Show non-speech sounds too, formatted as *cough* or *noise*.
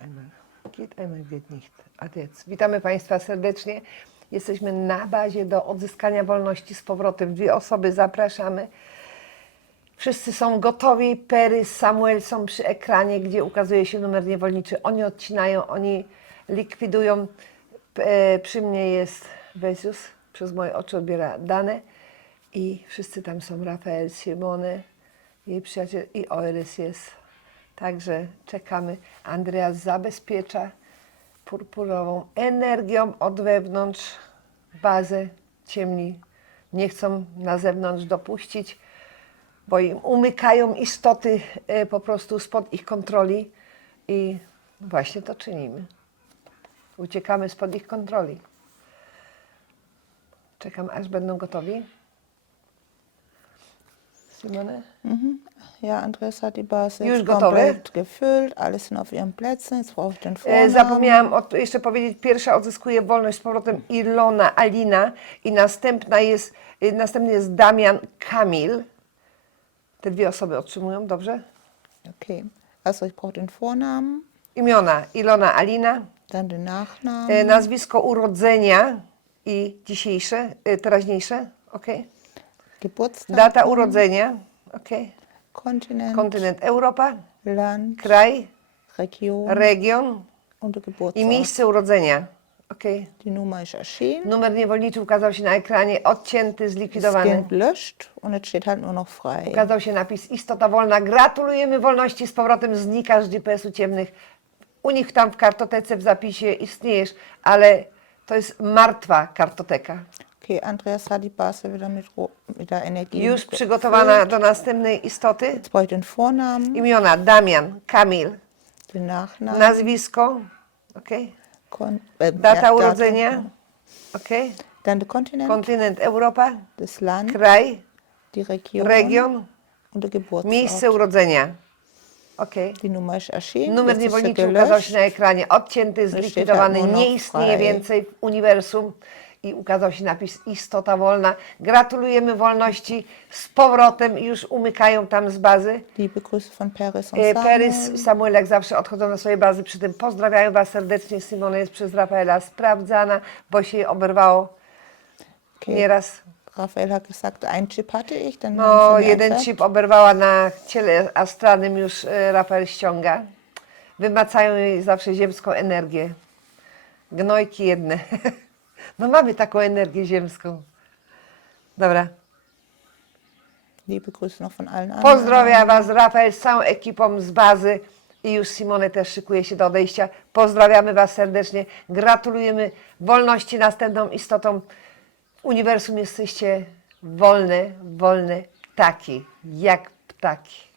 einmal. Geht einmal, geht nicht. A. Witamy Państwa serdecznie. Jesteśmy na bazie do odzyskania wolności z powrotem. Dwie osoby zapraszamy. Wszyscy są gotowi. Perry, Samuel są przy ekranie, gdzie ukazuje się numer niewolniczy. Oni odcinają, oni likwidują. E, Przy mnie jest Vesus, przez moje oczy odbiera dane. I wszyscy tam są. Rafael, Simone, jej przyjaciel i Oeris jest. Także czekamy. Andreas zabezpiecza purpurową energią od wewnątrz bazę. Ciemni nie chcą na zewnątrz dopuścić, bo im umykają istoty e, po prostu spod ich kontroli i właśnie to czynimy. Uciekamy spod ich kontroli. Czekam, aż będą gotowi. Simone? Ja, Andreas hat die Basis Już gotowe? komplett gefüllt, sind auf ihren Plätzen. Jetzt brauche ich den E, Vornamen. Zapomniałam od, jeszcze powiedzieć, pierwsza odzyskuje wolność z powrotem Ilona Alina i następna jest, e, następny jest Damian Kamil. Te dwie osoby otrzymują, dobrze? Okay, also ich brauche den Vornamen, Imiona Ilona Alina, dann den Nachnamen, e, nazwisko urodzenia i dzisiejsze, e, teraźniejsze, ok? Geburtstag, Data urodzenia, ok? Kontinent, Kontynent Europa, Land, kraj, Region region und der i miejsce urodzenia, ok? Die Nummer ist erschienen, Numer niewolniczy ukazał się na ekranie, odcięty, ist zlikwidowany. gelöscht und jetzt steht halt nur noch frei. Ukazał się napis Istota Wolna. Gratulujemy wolności z powrotem. Znikasz z GPS-u ciemnych. U nich tam w kartotece, w zapisie istniejesz, ale to jest martwa kartoteka. Okay, Andreas Basis wieder mit, Ro- mit der Energie Już przygotowana do następnej istoty. Jetzt brauche ich den Vornamen, Imiona Damian, Kamil, den Nachnamen, nazwisko, okay. Kon äh, data urodzenia, okay. Dann der Kontinent, kontynent Europa, das Land, kraj, die Region, region, und der Geburtsort. miejsce urodzenia. Okay. Die Nummer ist erschienen. Numer ist niewolniczy ukazał się gelöscht. na ekranie, odcięty, zlikwidowany, nie istnieje więcej w uniwersum i ukazał się napis Istota Wolna. Gratulujemy wolności z powrotem i już umykają tam z bazy. Liebe Grüße von Paris und E, Samuel. Perys i Samuel jak zawsze odchodzą na swoje bazy, przy tym pozdrawiają Was serdecznie. Simona jest przez Rafaela sprawdzana, bo się jej oberwało Okay. nieraz. Raphael hat gesagt, ein Chip hatte ich, No, jeden chip oberwała na ciele astralnym już e, Rafael ściąga. Wymacają jej zawsze ziemską energię. Gnojki jedne. *laughs* No mamy taką energię ziemską. Dobra. Liebe Grüße noch von allen anderen. Pozdrawia Was Rafael z całą ekipą z bazy i już Simone też szykuje się do odejścia. Pozdrawiamy Was serdecznie. Gratulujemy wolności następną istotą. W uniwersum jesteście wolne, wolne ptaki, jak ptaki.